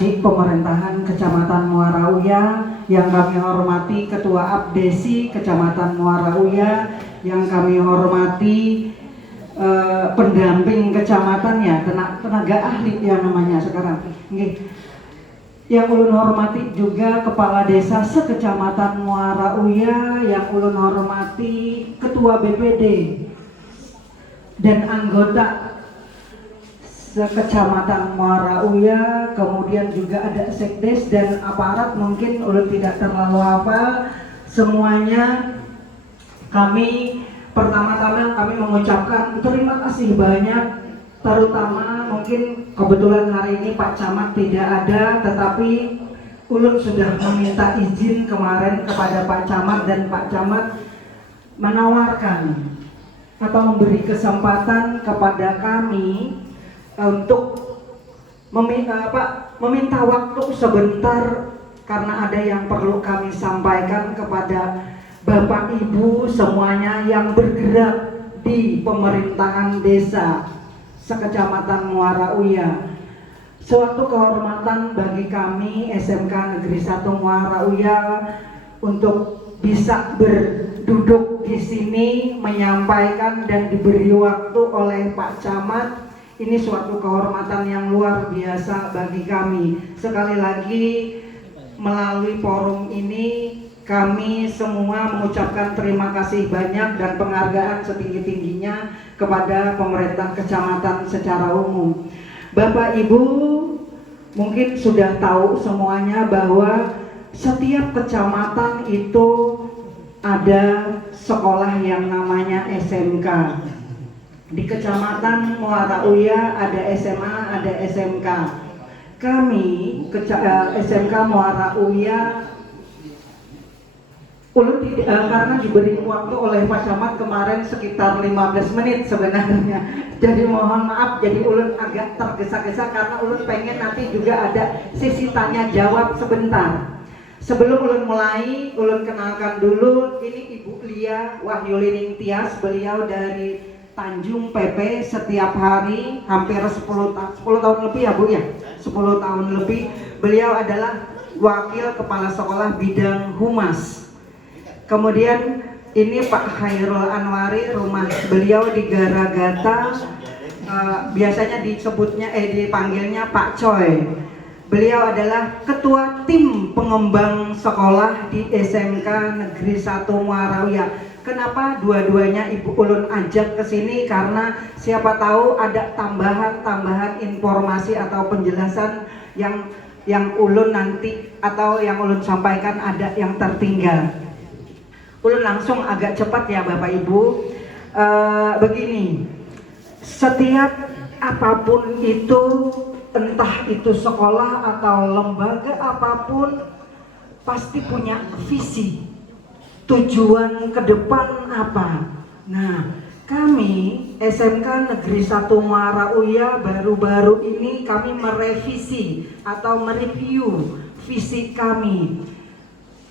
kasih pemerintahan Kecamatan Muara Uya, yang kami hormati Ketua Abdesi Kecamatan Muara Uya, yang kami hormati pendamping kecamatannya, tenaga ahli ya namanya sekarang. Yang ulun hormati juga Kepala Desa sekecamatan Muara Uya, yang ulun hormati Ketua BPD dan anggota sekecamatan Muara Uya, kemudian juga ada sekdes dan aparat, mungkin ulun tidak terlalu hafal semuanya. Kami pertama-tama kami mengucapkan terima kasih banyak, terutama mungkin kebetulan hari ini Pak Camat tidak ada, tetapi ulun sudah meminta izin kemarin kepada Pak Camat, dan Pak Camat menawarkan atau memberi kesempatan kepada kami untuk meminta waktu sebentar, karena ada yang perlu kami sampaikan kepada Bapak Ibu semuanya yang bergerak di pemerintahan desa sekecamatan Muara Uya. Suatu kehormatan bagi kami SMK Negeri 1 Muara Uya untuk bisa berduduk di sini menyampaikan dan diberi waktu oleh Pak Camat. Ini suatu kehormatan yang luar biasa bagi kami. Sekali lagi melalui forum ini kami semua mengucapkan terima kasih banyak dan penghargaan setinggi-tingginya kepada pemerintah kecamatan secara umum. Bapak Ibu mungkin sudah tahu semuanya bahwa setiap kecamatan itu ada sekolah yang namanya SMK. Di Kecamatan Muara Uya ada SMA, ada SMK. Kami SMK Muara Uya karena diberi waktu oleh Pak Camat kemarin sekitar 15 menit sebenarnya. Jadi mohon maaf, jadi ulun agak tergesa-gesa karena ulun pengen nanti juga ada sesi tanya jawab sebentar. Sebelum ulun mulai, ulun kenalkan dulu, ini Ibu Lia Wahyulining Tias, beliau dari Tanjung PP. Setiap hari hampir 10 tahun lebih ya Bu ya, 10 tahun lebih beliau adalah wakil kepala sekolah bidang humas. Kemudian ini Pak Khairul Anwari, rumah beliau di Garagata, biasanya dipanggilnya Pak Coy. Beliau adalah ketua tim pengembang sekolah di SMK Negeri 1 Muara Uya. Kenapa dua-duanya Ibu ulun ajak ke sini? Karena siapa tahu ada tambahan informasi atau penjelasan yang ulun nanti atau yang ulun sampaikan ada yang tertinggal. Ulun langsung agak cepat ya Bapak Ibu. Begini, setiap apapun itu, entah itu sekolah atau lembaga apapun, pasti punya visi, tujuan ke depan apa. Nah, kami SMK Negeri 1 Muara Uya baru-baru ini kami merevisi atau mereview visi kami.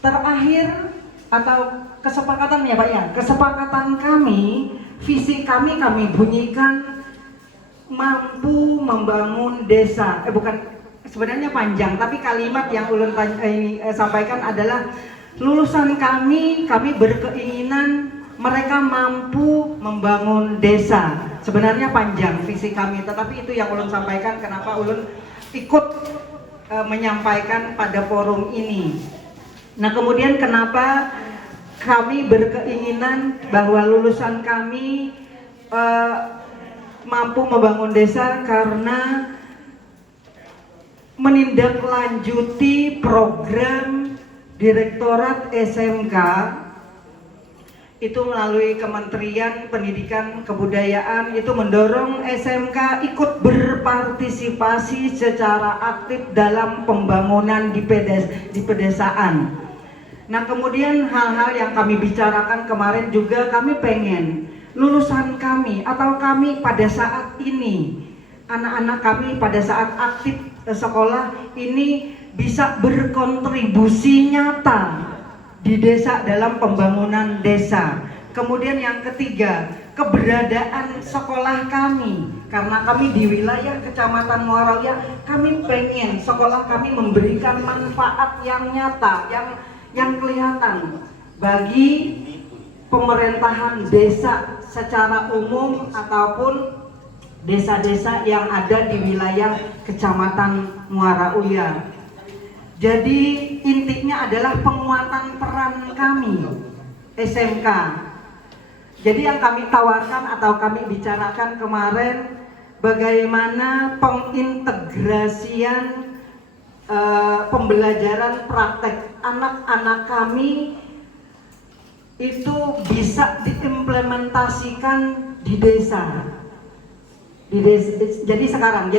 Terakhir atau kesepakatan ya Pak ya, kesepakatan kami, visi kami bunyikan mampu membangun desa. Sebenarnya panjang, tapi kalimat yang ulun sampaikan adalah lulusan kami berkeinginan mereka mampu membangun desa. Sebenarnya panjang visi kami, tetapi itu yang ulun sampaikan kenapa ulun ikut menyampaikan pada forum ini. Nah, kemudian kenapa kami berkeinginan bahwa lulusan kami mampu membangun desa, karena menindaklanjuti program Direktorat SMK itu melalui Kementerian Pendidikan Kebudayaan itu mendorong SMK ikut berpartisipasi secara aktif dalam pembangunan di pedesaan. Nah, kemudian hal-hal yang kami bicarakan kemarin juga, kami pengen lulusan kami atau kami pada saat ini, anak-anak kami pada saat aktif sekolah ini bisa berkontribusi nyata di desa dalam pembangunan desa. Kemudian yang ketiga, keberadaan sekolah kami, karena kami di wilayah Kecamatan Muarawiya, kami pengen sekolah kami memberikan manfaat yang nyata, yang kelihatan bagi pemerintahan desa secara umum ataupun desa-desa yang ada di wilayah Kecamatan Muarawiya. Jadi intinya adalah penguatan peran kami SMK. Jadi yang kami tawarkan atau kami bicarakan kemarin, bagaimana pengintegrasian pembelajaran praktek anak-anak kami itu bisa diimplementasikan di desa. Jadi sekarang,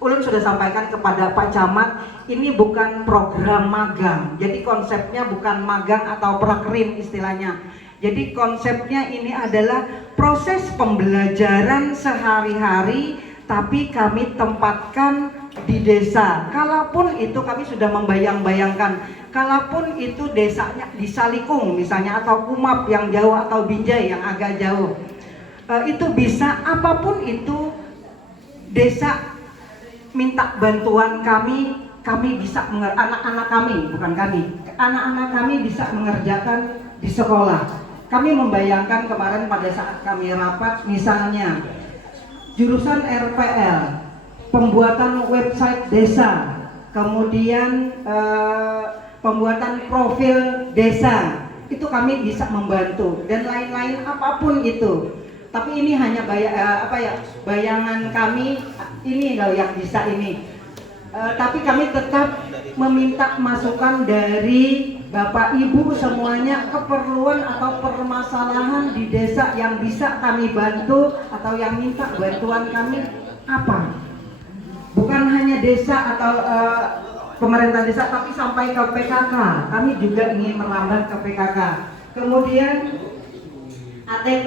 Ulun sudah sampaikan kepada Pak Camat, ini bukan program magang. Jadi konsepnya bukan magang atau prakrim istilahnya. Jadi konsepnya ini adalah proses pembelajaran sehari-hari, tapi kami tempatkan di desa. Kalaupun itu kami sudah membayang-bayangkan, kalaupun itu desanya di Salikung misalnya, atau Kumap yang jauh, atau Binjai yang agak jauh, itu bisa, apapun itu desa minta bantuan kami bisa anak-anak kami, bukan kami, anak-anak kami bisa mengerjakan di sekolah. Kami membayangkan kemarin pada saat kami rapat, misalnya jurusan RPL, pembuatan website desa, kemudian pembuatan profil desa, itu kami bisa membantu, dan lain-lain apapun itu. Tapi ini hanya bayangan kami, ini loh yang bisa ini. Tapi kami tetap meminta masukan dari Bapak Ibu semuanya, keperluan atau permasalahan di desa yang bisa kami bantu atau yang minta bantuan kami apa. Bukan hanya desa atau pemerintah desa, tapi sampai ke PKK. Kami juga ingin merambah ke PKK. Kemudian ATP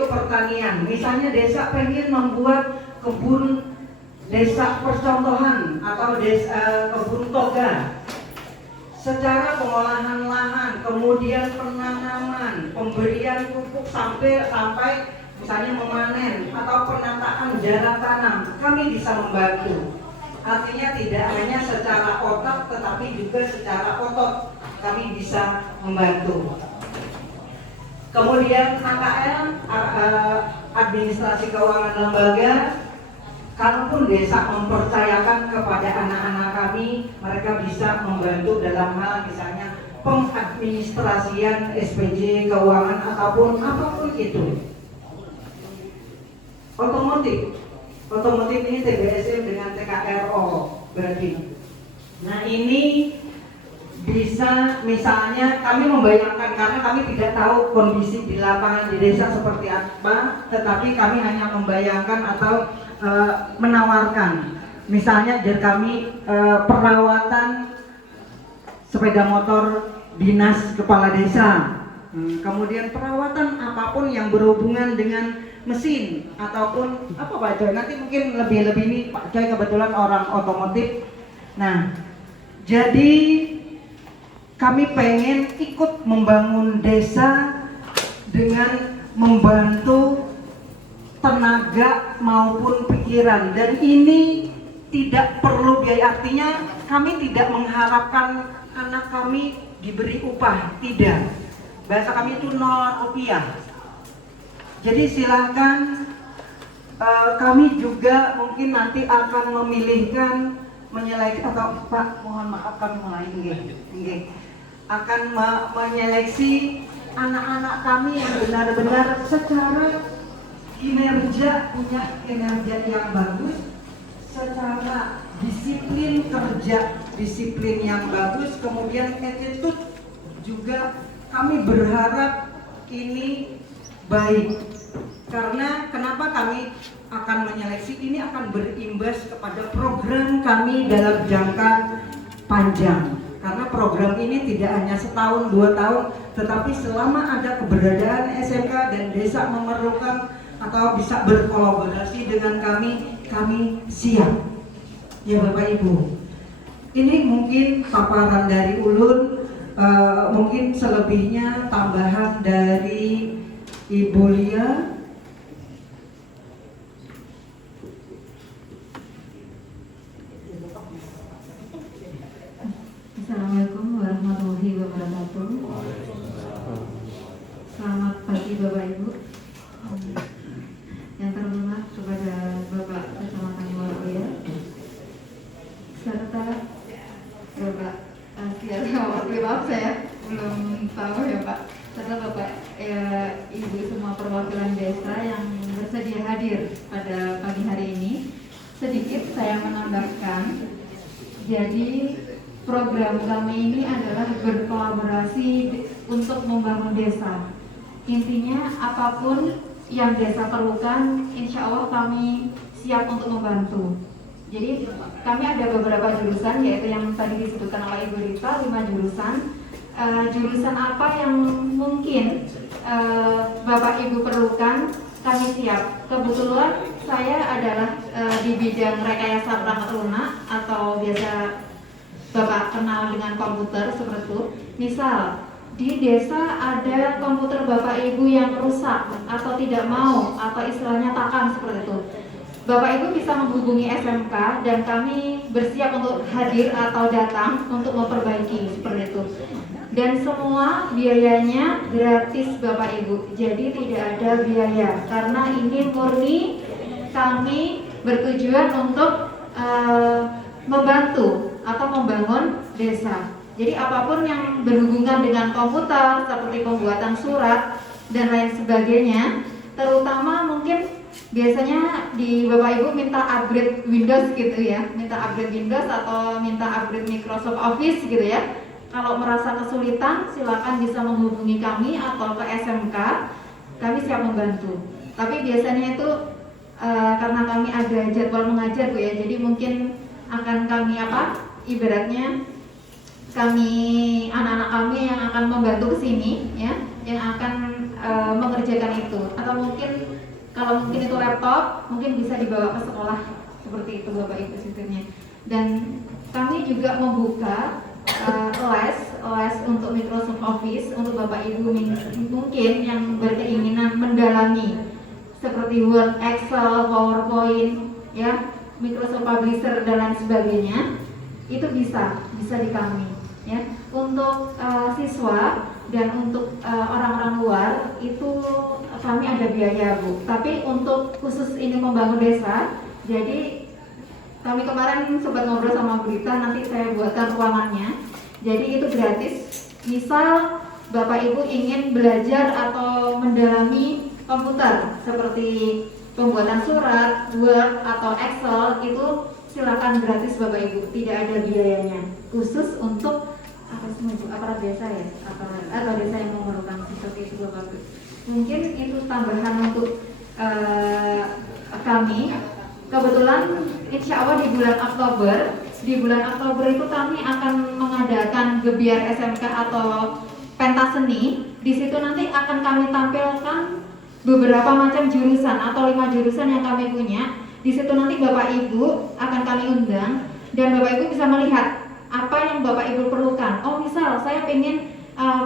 itu pertanian. Misalnya desa pengen membuat kebun desa percontohan atau kebun toga, secara pengolahan lahan, kemudian penanaman, pemberian pupuk sampai misalnya memanen atau penataan jarak tanam, kami bisa membantu. Artinya tidak hanya secara otak tetapi juga secara otot kami bisa membantu. Kemudian AKL, administrasi keuangan lembaga, kalaupun desa mempercayakan kepada anak-anak kami, mereka bisa membantu dalam hal misalnya pengadministrasian SPJ, keuangan, ataupun apapun itu. Otomotif ini TBSM dengan TKRO berarti. Nah ini bisa misalnya kami membayangkan, karena kami tidak tahu kondisi di lapangan di desa seperti apa, tetapi kami hanya membayangkan atau menawarkan. Misalnya dari kami perawatan sepeda motor dinas kepala desa, kemudian perawatan apapun yang berhubungan dengan mesin ataupun apa Pak Coy, nanti mungkin lebih ini Pak Coy kebetulan orang otomotif. Nah jadi kami pengen ikut membangun desa dengan membantu tenaga maupun pikiran, dan ini tidak perlu biaya. Artinya kami tidak mengharapkan anak kami diberi upah, tidak. Bahasa kami itu 0 rupiah. Jadi silahkan, kami juga mungkin nanti akan memilihkan menyeleksi, atau Pak mohon maaf kami mulai akan menyeleksi anak-anak kami yang benar-benar secara kinerja, punya kinerja yang bagus, secara disiplin kerja, disiplin yang bagus, kemudian attitude juga kami berharap ini baik. Karena kenapa kami akan menyeleksi, ini akan berimbas kepada program kami dalam jangka panjang. Karena program ini tidak hanya setahun, 2 tahun, tetapi selama ada keberadaan SMK dan desa memerlukan atau bisa berkolaborasi dengan kami siap. Ya Bapak Ibu, ini mungkin paparan dari Ulun, mungkin selebihnya tambahan dari Ibu Lia. Assalamualaikum warahmatullahi wabarakatuh. Selamat pagi Bapak Ibu. Yang terhormat kepada Bapak Kecamatan Waruya serta Bapak maaf saya belum tahu ya Pak, serta Bapak Ibu semua perwakilan desa yang bersedia hadir pada pagi hari ini. Sedikit saya menambahkan, jadi program kami ini adalah berkolaborasi untuk membangun desa. Intinya apapun yang desa perlukan, insya Allah kami siap untuk membantu. Jadi kami ada beberapa jurusan, yaitu yang tadi disebutkan oleh Ibu Rita, 5 jurusan. Jurusan apa yang mungkin Bapak Ibu perlukan, kami siap. Kebetulan saya adalah di bidang rekayasa perangkat lunak atau biasa Bapak kenal dengan komputer seperti itu. Misal di desa ada komputer Bapak Ibu yang rusak atau tidak mau atau istilahnya takam seperti itu, Bapak Ibu bisa menghubungi SMK dan kami bersiap untuk hadir atau datang untuk memperbaiki seperti itu. Dan semua biayanya gratis Bapak Ibu, jadi tidak ada biaya karena ini murni kami bertujuan untuk membantu atau membangun desa. Jadi apapun yang berhubungan dengan komputer seperti pembuatan surat dan lain sebagainya, terutama mungkin biasanya di Bapak Ibu minta upgrade Windows gitu ya, minta upgrade Windows atau minta upgrade Microsoft Office gitu ya. Kalau merasa kesulitan silakan bisa menghubungi kami atau ke SMK, kami siap membantu. Tapi biasanya itu karena kami ada jadwal mengajar Bu ya, jadi mungkin akan kami ibaratnya kami anak-anak kami yang akan membantu ke sini ya, yang akan mengerjakan itu. Atau mungkin kalau mungkin itu laptop mungkin bisa dibawa ke sekolah seperti itu Bapak Ibu sistemnya. Dan kami juga membuka les untuk Microsoft Office untuk Bapak Ibu mungkin yang berkeinginan mendalami seperti Word, Excel, PowerPoint ya, Microsoft Publisher dan lain sebagainya. Itu bisa di kami ya. Untuk siswa dan untuk orang-orang luar itu kami ada biaya Bu. Tapi untuk khusus ini membangun desa, jadi kami kemarin sempat ngobrol sama Bu Rita, nanti saya buatkan ruangannya. Jadi itu gratis. Misal Bapak Ibu ingin belajar atau mendalami komputer seperti pembuatan surat, Word atau Excel, itu silakan gratis Bapak Ibu, tidak ada biayanya. Khusus untuk aparat desa ya, atau desa yang memerlukan seperti itu Bapak Ibu. Mungkin itu tambahan untuk kami. Kebetulan insya Allah di bulan Oktober itu kami akan mengadakan gebiar SMK atau pentas seni. Di situ nanti akan kami tampilkan beberapa macam jurusan atau 5 jurusan yang kami punya. Di situ nanti Bapak Ibu akan kami undang dan Bapak Ibu bisa melihat apa yang Bapak Ibu perlukan. Oh misal saya pengen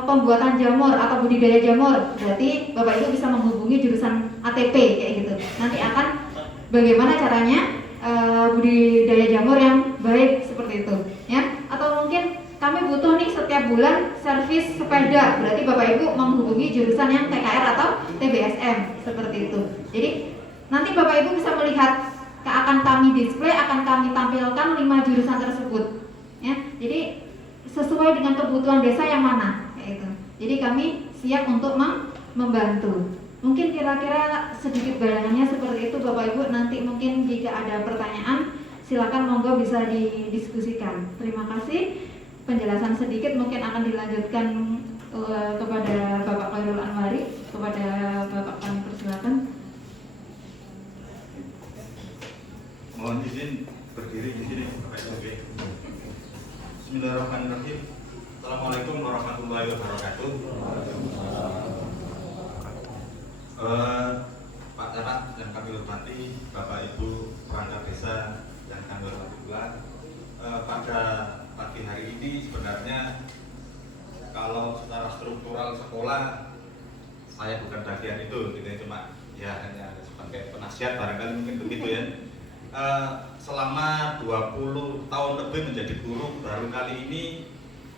pembuatan jamur atau budidaya jamur, berarti Bapak Ibu bisa menghubungi jurusan ATP kayak gitu. Nanti akan bagaimana caranya budidaya jamur yang baik seperti itu ya. Atau mungkin kami butuh nih setiap bulan servis sepeda, berarti Bapak Ibu menghubungi jurusan yang TKR atau TBSM seperti itu. Jadi nanti Bapak Ibu bisa melihat, akan kami display, akan kami tampilkan 5 jurusan tersebut ya. Jadi sesuai dengan kebutuhan desa yang mana kayak itu. Jadi kami siap untuk membantu. Mungkin kira-kira sedikit bayangannya seperti itu Bapak Ibu. Nanti mungkin jika ada pertanyaan silakan monggo bisa didiskusikan. Terima kasih. Penjelasan sedikit mungkin akan dilanjutkan kepada Bapak Khairul Anwari. Kepada Bapak kami persilakan. Mohon izin berdiri di sini Pak SOB. Bismillahirrahmanirrahim. Assalamualaikum warahmatullahi wabarakatuh. Pak Camat yang kami hormati, Bapak Ibu perangkat desa yang kami hormati pula, pada pagi hari ini sebenarnya kalau secara struktural sekolah saya bukan bagian itu, gitu ya, cuma ya hanya sebagai penasihat barangkali mungkin begitu ya. Selama 20 tahun lebih menjadi guru, baru kali ini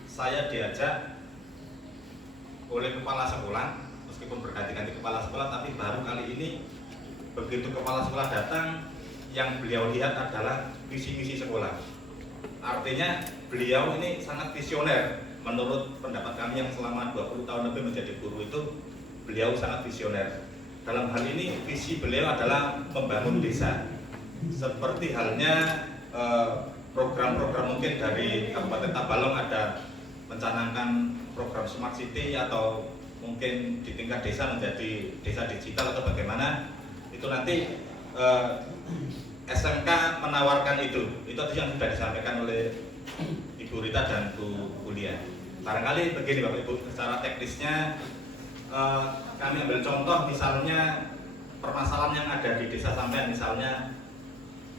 saya diajak oleh kepala sekolah, meskipun berganti-ganti kepala sekolah, tapi baru kali ini begitu kepala sekolah datang, yang beliau lihat adalah visi misi sekolah. Artinya beliau ini sangat visioner. Menurut pendapat kami yang selama 20 tahun lebih menjadi guru itu, beliau sangat visioner. Dalam hal ini visi beliau adalah membangun desa. Seperti halnya program-program mungkin dari Kabupaten Tabalong ada mencanangkan program Smart City atau mungkin di tingkat desa menjadi desa digital atau bagaimana, itu nanti SMK menawarkan itu yang sudah disampaikan oleh Ibu Rita dan Bu Bulia. Barangkali begini Bapak Ibu, secara teknisnya kami ambil contoh misalnya permasalahan yang ada di desa sampean, misalnya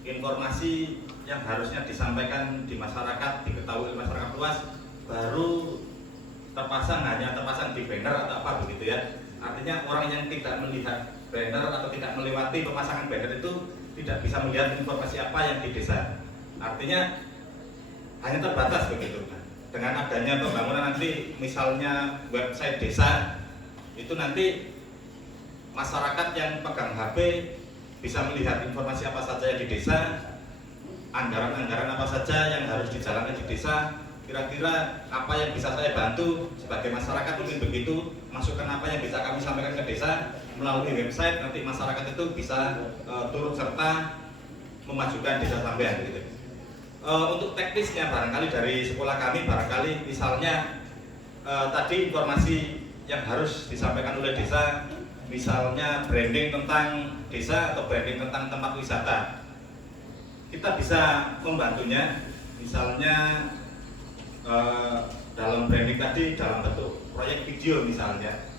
informasi yang harusnya disampaikan di masyarakat, diketahui oleh masyarakat luas, baru hanya terpasang di banner atau apa begitu ya. Artinya orang yang tidak melihat banner atau tidak melewati pemasangan banner itu tidak bisa melihat informasi apa yang di desa. Artinya hanya terbatas begitu. Dengan adanya pembangunan nanti misalnya website desa, itu nanti masyarakat yang pegang HP bisa melihat informasi apa saja yang di desa, anggaran-anggaran apa saja yang harus dijalankan di desa, kira-kira apa yang bisa saya bantu sebagai masyarakat, mungkin begitu, masukan apa yang bisa kami sampaikan ke desa melalui website, nanti masyarakat itu bisa turut serta memajukan desa sampean gitu. Untuk teknisnya barangkali dari sekolah kami, barangkali misalnya tadi informasi yang harus disampaikan oleh desa, misalnya branding tentang desa atau branding tentang tempat wisata, kita bisa membantunya. Misalnya dalam branding tadi dalam bentuk proyek video misalnya,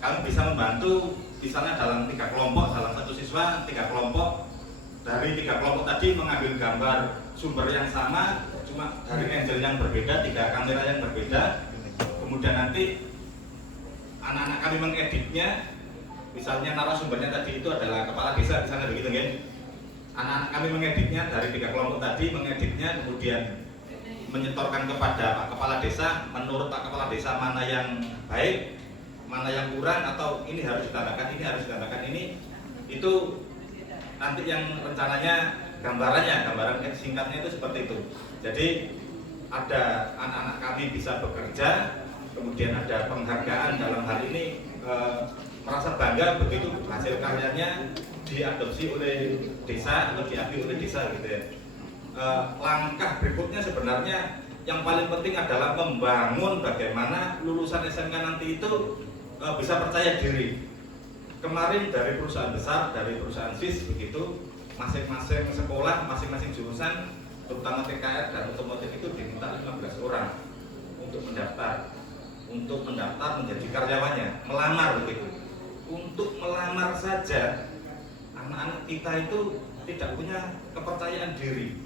kami bisa membantu misalnya dalam 3 kelompok, dalam satu siswa 3 kelompok, dari 3 kelompok tadi mengambil gambar sumber yang sama, cuma dari angle yang berbeda, 3 kamera yang berbeda, kemudian nanti anak-anak kami mengeditnya. Misalnya narasumbernya tadi itu adalah kepala desa, misalnya begitu kan. Anak-anak kami mengeditnya dari 3 kelompok tadi, mengeditnya kemudian menyetorkan kepada Pak Kepala Desa. Menurut Pak Kepala Desa mana yang baik, mana yang kurang, atau ini harus ditambahkan ini, harus ditambahkan ini. Itu nanti yang rencananya gambaran singkatnya itu seperti itu. Jadi ada anak-anak kami bisa bekerja, kemudian ada penghargaan dalam hal ini, merasa bangga begitu hasil karyanya diadopsi oleh desa atau diakui oleh desa gitu ya. Langkah berikutnya sebenarnya yang paling penting adalah membangun bagaimana lulusan SMK nanti itu bisa percaya diri. Kemarin dari perusahaan besar, dari perusahaan SIS begitu, masing-masing sekolah, masing-masing jurusan, terutama TKR dan otomotif itu diminta 15 orang untuk mendaftar menjadi karyawannya, melamar begitu. Untuk melamar saja anak-anak kita itu tidak punya kepercayaan diri,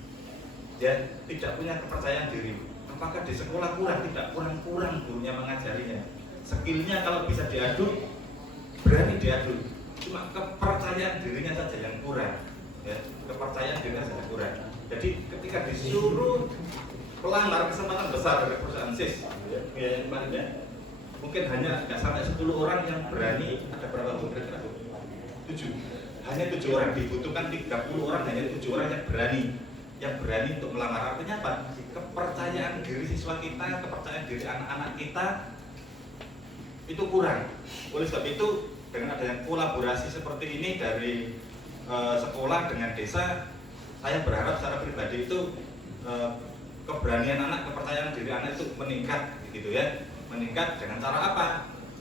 ya, tidak punya kepercayaan diri. Apakah di sekolah kurang? Tidak kurang gurunya mengajarinya. Skillnya kalau bisa diadu, berani diadu. Cuma kepercayaan dirinya saja yang kurang, ya, kepercayaan dirinya saja kurang. Jadi ketika disuruh pelamar, kesempatan besar dari perusahaan SIS, ya, kemarin ya, mungkin hanya nggak sampai 10 orang yang berani. Ada berapa Bu? Kira-kira 7. Hanya 7 orang, dibutuhkan 30 orang, hanya 7 orang yang berani untuk melamar. Artinya apa? Kepercayaan diri siswa kita, kepercayaan diri anak-anak kita itu kurang. Oleh sebab itu, dengan adanya kolaborasi seperti ini dari sekolah dengan desa, saya berharap secara pribadi itu keberanian anak, kepercayaan diri anak itu meningkat, gitu ya. Meningkat dengan cara apa?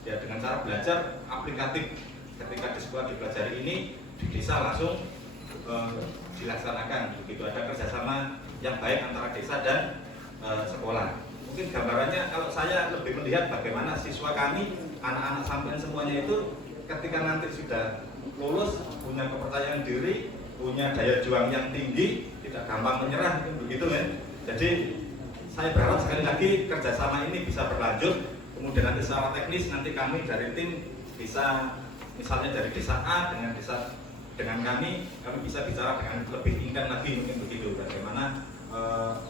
Ya dengan cara belajar aplikatif. Ketika di sekolah dipelajari ini, di desa langsung dilaksanakan. Begitu ada kerjasama yang baik antara desa dan sekolah. Mungkin gambarannya kalau saya lebih melihat bagaimana siswa kami, anak-anak sampean semuanya itu ketika nanti sudah lulus, punya kepercayaan diri, punya daya juang yang tinggi, tidak gampang menyerah, begitu kan. Jadi saya berharap sekali lagi kerjasama ini bisa berlanjut. Kemudian nanti secara teknis nanti kami dari tim bisa misalnya dari desa A dengan kami bisa bicara dengan lebih intent lagi, mungkin begitu, bagaimana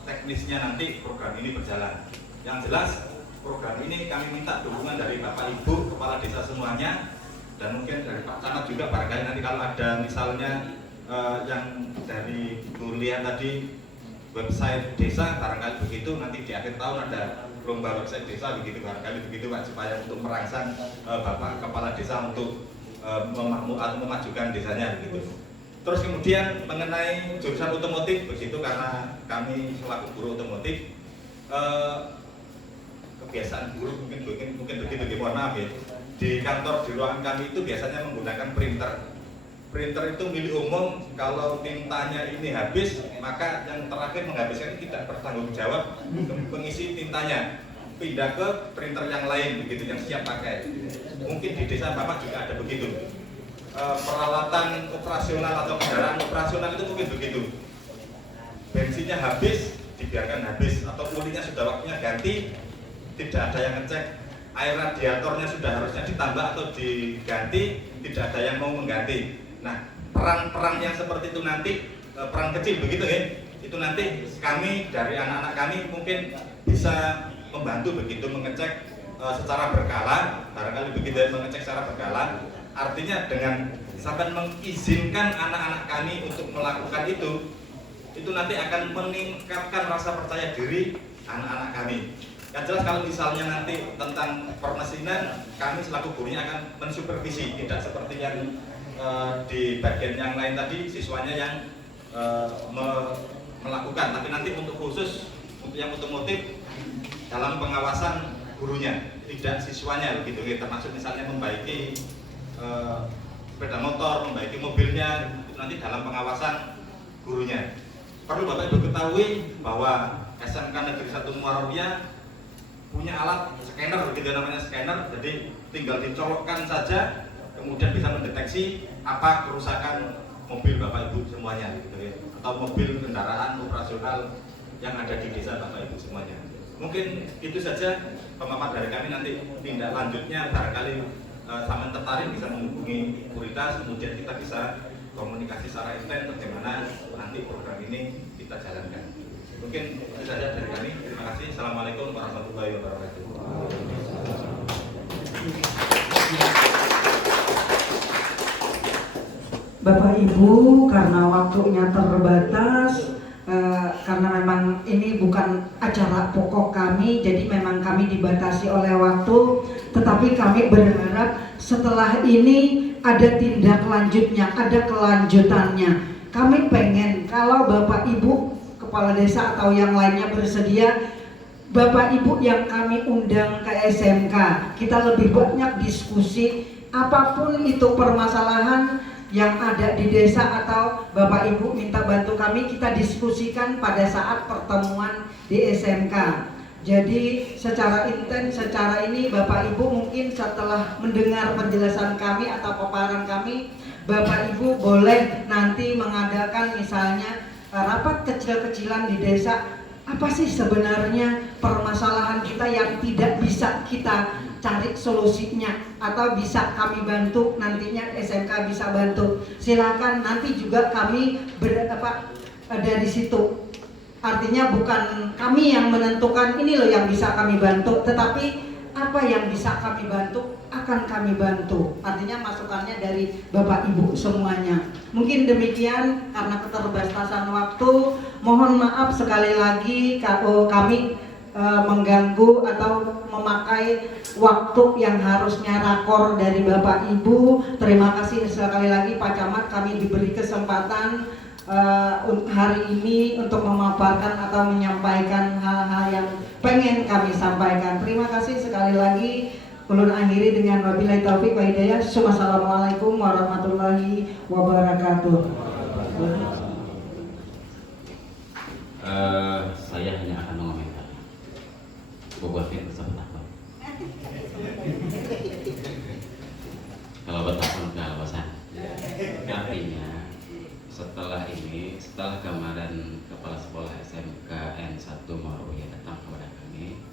teknisnya nanti program ini berjalan. Yang jelas program ini kami minta dukungan dari Bapak Ibu Kepala Desa semuanya, dan mungkin dari Pak Camat juga, barangkali nanti kalau ada misalnya yang dari Bu lihat tadi website desa, barangkali begitu, nanti di akhir tahun ada lomba website desa begitu, barangkali begitu Pak, supaya untuk merangsang Bapak Kepala Desa untuk memajukan desanya begitu. Terus kemudian mengenai jurusan otomotif begitu, karena kami selaku guru otomotif kebiasaan guru mungkin begitu, mohon maaf ya. Di kantor, di ruangan kami itu biasanya menggunakan printer. Printer itu milik umum, kalau tintanya ini habis, maka yang terakhir menghabiskan tidak bertanggung jawab pengisi tintanya, pindah ke printer yang lain begitu, yang siap pakai. Mungkin di desa Bapak juga ada begitu. Peralatan operasional atau kendaraan operasional itu mungkin begitu. Bensinnya habis, dibiarkan habis, atau olinya sudah waktunya ganti, tidak ada yang ngecek. Air radiatornya sudah harusnya ditambah atau diganti, tidak ada yang mau mengganti. Nah, peran-peran yang seperti itu nanti, peran kecil begitu ya, itu nanti kami dari anak-anak kami mungkin bisa membantu begitu, mengecek secara berkala, barangkali begitu ya, mengecek secara berkala. Artinya dengan sampai mengizinkan anak-anak kami untuk melakukan itu nanti akan meningkatkan rasa percaya diri anak-anak kami. Yang jelas kalau misalnya nanti tentang permesinan, kami selaku gurunya akan mensupervisi, tidak seperti yang di bagian yang lain tadi siswanya yang melakukan, tapi nanti untuk khusus untuk yang otomotif dalam pengawasan gurunya, tidak siswanya begitu, termasuk misalnya membaiki sepeda motor, membaiki mobilnya, itu nanti dalam pengawasan gurunya. Perlu Bapak Ibu ketahui bahwa SMK Negeri 1 Muarowiyah punya alat scanner, begitu namanya scanner, jadi tinggal dicolokkan saja, kemudian bisa mendeteksi apa kerusakan mobil Bapak Ibu semuanya, gitu ya, atau mobil kendaraan operasional yang ada di desa Bapak Ibu semuanya. Mungkin itu saja pemaparan dari kami. Nanti tindak lanjutnya barangkali sama tertarik bisa menghubungi Puritas, kemudian kita bisa komunikasi secara intens bagaimana nanti program ini kita jalankan. Mungkin itu saja dari kami. Terima kasih. Assalamualaikum warahmatullahi wabarakatuh. Bapak Ibu, karena waktunya terbatas, karena memang ini bukan acara pokok kami, jadi memang kami dibatasi oleh waktu, tetapi kami berharap setelah ini ada tindak lanjutnya, ada kelanjutannya. Kami pengen kalau Bapak Ibu Kepala Desa atau yang lainnya bersedia, Bapak Ibu yang kami undang ke SMK, kita lebih banyak diskusi apapun itu permasalahan yang ada di desa, atau Bapak Ibu minta bantu kami, kita diskusikan pada saat pertemuan di SMK. Jadi secara intens, secara ini Bapak Ibu mungkin setelah mendengar penjelasan kami atau paparan kami, Bapak Ibu boleh nanti mengadakan misalnya rapat kecil-kecilan di desa. Apa sih sebenarnya permasalahan kita yang tidak bisa kita cari solusinya, atau bisa kami bantu, nantinya SMK bisa bantu. Silakan, nanti juga kami dari situ. Artinya bukan kami yang menentukan ini loh yang bisa kami bantu, tetapi apa yang bisa kami bantu akan kami bantu. Artinya masukannya dari Bapak Ibu semuanya. Mungkin demikian, karena keterbatasan waktu, mohon maaf sekali lagi kami mengganggu atau memakai waktu yang harusnya rakor dari Bapak Ibu. Terima kasih sekali lagi Pak Camat, kami diberi kesempatan hari ini untuk memaparkan atau menyampaikan hal-hal yang pengen kami sampaikan. Terima kasih sekali lagi. Ulun akhiri dengan wabillahi taufik wa hidayah. Wassalamualaikum warahmatullahi wabarakatuh. Saya hanya akan mengomentari bobotnya tersebut apa. Kalau betapun kealasan, artinya setelah ini, setelah kemarin Kepala Sekolah SMK N1 Muarowiyah datang kepada kami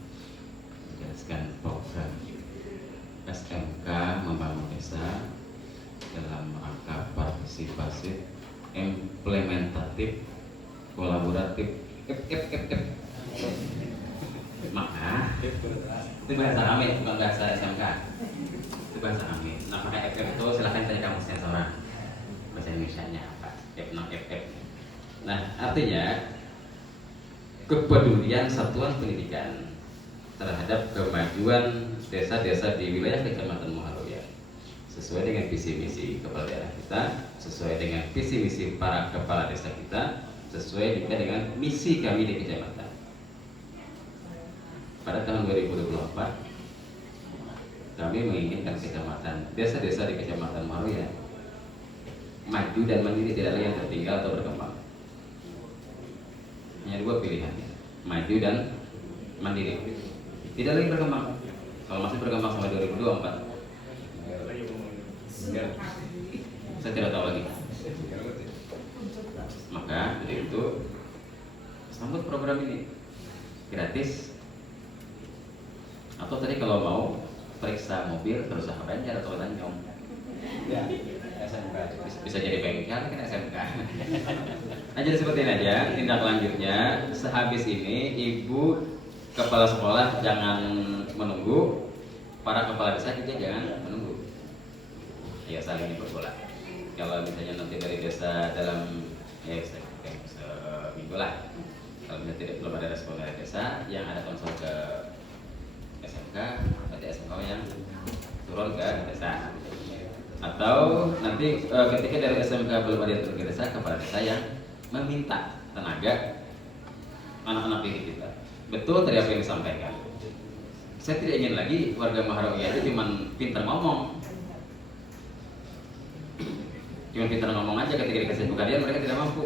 menjelaskan program SMK membangun inklusif, implementatif, kolaboratif. Maka itu bahasa kami, bukan bahasa SMK. Itu bahasa kami. Nah, pakai FF itu silahkan tanya kamusnya seorang. Bahasa Indonesia-nya apa? FF. Nah, artinya kepedulian satuan pendidikan terhadap kemajuan desa-desa di wilayah Kecamatan Moharoya sesuai dengan visi misi kepala daerah kita, sesuai dengan visi misi para kepala desa kita, sesuai juga dengan misi kami di kecamatan. Pada tahun 2024 kami menginginkan kecamatan, desa-desa di Kecamatan Moharoya maju dan mandiri, tidak lagi yang tertinggal atau berkembang. Hanya dua pilihan, maju dan mandiri. Tidak lagi berkembang. Kalau masih berkembang sampai 2024, saya tidak tahu lagi. Maka dari itu sambut program ini gratis. Atau tadi kalau mau periksa mobil terus Banjar atau Tanjung. Ya, SMK bisa jadi bengkel kan SMK. Nah, jadi seperti ini aja tindak lanjutnya. Sehabis ini ibu kepala sekolah jangan menunggu, para kepala desa juga jangan menunggu. Ya, saling berbola. Kalau misalnya nanti dari desa dalam seminggu lah, kalau misalnya belum ada respon dari desa, yang ada konsul ke SMK, berarti SMK yang turun ke desa. Atau nanti ketika dari SMK belum ada turun ke desa, kepala desa yang meminta tenaga anak-anak didik kita. Betul tadi apa yang disampaikan. Saya tidak ingin lagi warga Moharoya itu cuma pintar ngomong. Cuma pintar ngomong aja, ketika dikasih pekerjaan mereka tidak mampu.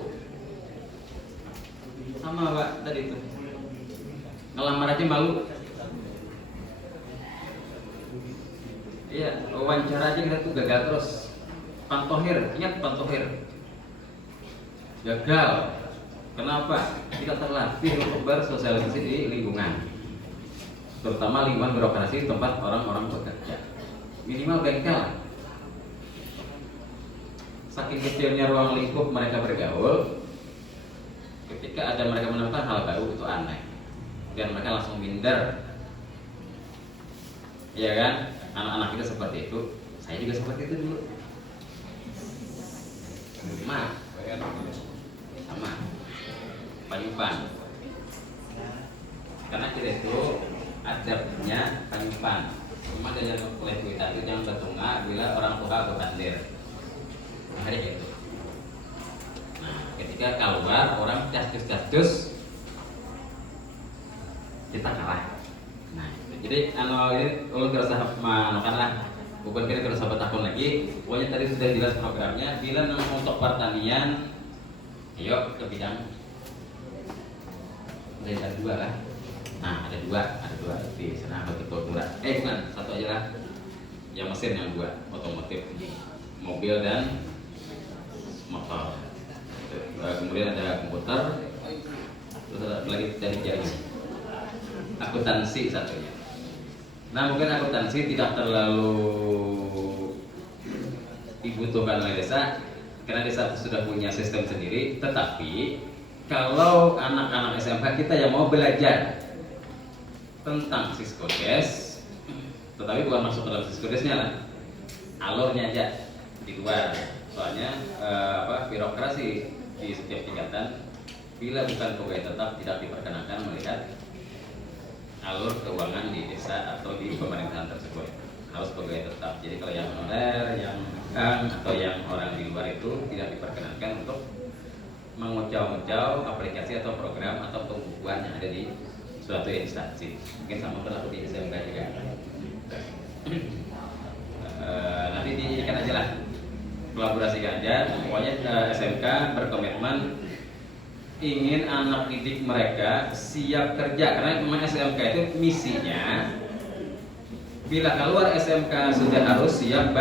Sama Pak tadi itu. Ngelamar aja malu. Iya, wawancara aja kita tuh gagal terus. Pantohir, ingat Pantohir? Gagal. Kenapa? Tidak terlatih untuk bersosialisasi di lingkungan, terutama lingkungan birokrasi tempat orang-orang bekerja. Minimal bengkel. Saking kecilnya ruang lingkup mereka bergaul, ketika ada mereka menemukan hal baru itu aneh, dan mereka langsung minder. Iya kan? Anak-anak kita seperti itu, saya juga seperti itu dulu. Sama. Panyupan, karena kita itu adabnya panyupan. Cuma dengan oleh kita itu yang bertunga bila orang tua berbandir. Hari itu. Nah, ketika keluar orang cascus kita kalah. Nah, jadi ini ulun kerasa manukanlah, bukan kita kerasa bertakun lagi. Pokoknya tadi sudah jelas programnya. Bila untuk pertanian, ayo ke bidang. Ada dua lah. Nah, ada dua di sana hortikultura. Bukan, satu aja lah. Yang mesin yang dua, otomotif, mobil dan motor. Kemudian ada komputer. Terus ada lagi dari jaringan. Akuntansi satunya. Nah, mungkin akuntansi tidak terlalu dibutuhkan oleh desa karena desa sudah punya sistem sendiri, tetapi kalau anak-anak SMK kita yang mau belajar tentang Siskodes, tetapi bukan masuk ke dalam Siskodesnya lah, alurnya aja di luar. Soalnya birokrasi di setiap tingkatan bila bukan pegawai tetap tidak diperkenankan melihat alur keuangan di desa atau di pemerintahan tersebut. Harus pegawai tetap. Jadi kalau yang honorer, yang atau yang orang di luar itu tidak diperkenankan untuk mengocau-ngocau aplikasi atau program atau pembukuan yang ada di suatu instansi. Mungkin sama berlaku di SMK juga. Nanti diikan aja lah, kolaborasikan aja. Pokoknya SMK berkomitmen ingin anak didik mereka siap kerja, karena memang SMK itu misinya bila keluar SMK sudah harus siap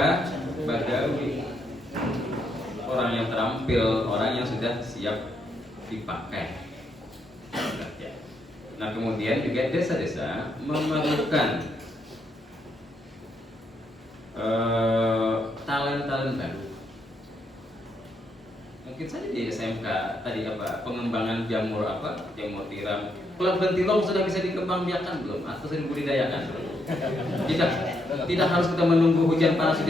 bagawi. Orang yang terampil, orang yang sudah siap dipakai. Nah, kemudian juga desa-desa memerlukan talent-talent baru. mungkin saja di SMK tadi apa pengembangan jamur jamur tiram. Pelat bentilong sudah bisa dikembangbiakan belum atau sudah dibudidayakan? Tidak harus kita menunggu hujan panas.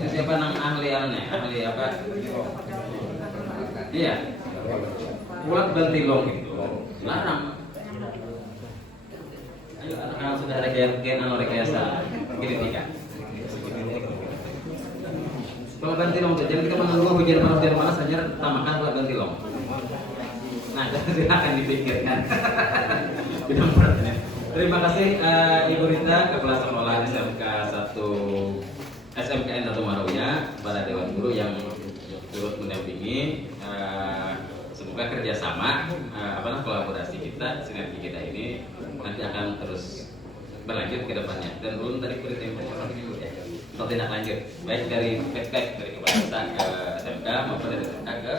Siapa nang ahli apa? Iya. Pelat bentilong itu larang. Ayo anak-anak sudah ada rekayasa genetika. Pelat bentilong itu jadi kita menunggu hujan panas hanya tambahkan pelat bentilong. Nah, silakan dipikirkan. Bidang beratnya. Terima kasih Ibu Rita, Kepala Sekolah SMK 1 SMKN 1 Maruya, para Dewan Guru yang turut mendampingi. Semoga kerjasama, kolaborasi kita, sinergi kita ini nanti akan terus berlanjut ke depannya. Dan belum tadi beri informasi dulu ya, atau tindak lanjut, baik dari feedback dari kepala desa ke SMK maupun dari SMK ke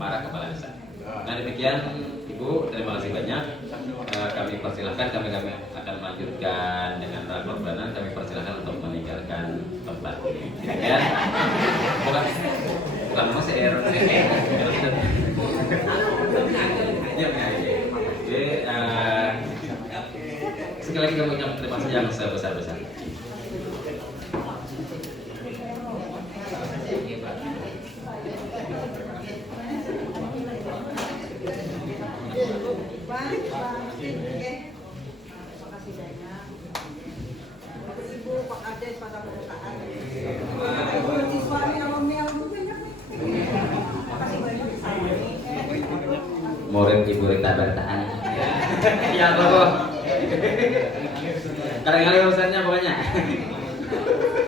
para kepala desa. Nah demikian Ibu, terima kasih banyak. Kami persilahkan, kami akan melanjutkan dengan rapor bulanan. Kami persilahkan untuk meninggalkan tempat ini. Ya, bukan masih error. Oke, sekali lagi kami ucapkan terima kasih yang sebesar-besar. Ibu Pak Kades pada pembukaan. Murid Ibu Rita bertahan. Ya, kok. Kadang-kadang urusannya pokoknya.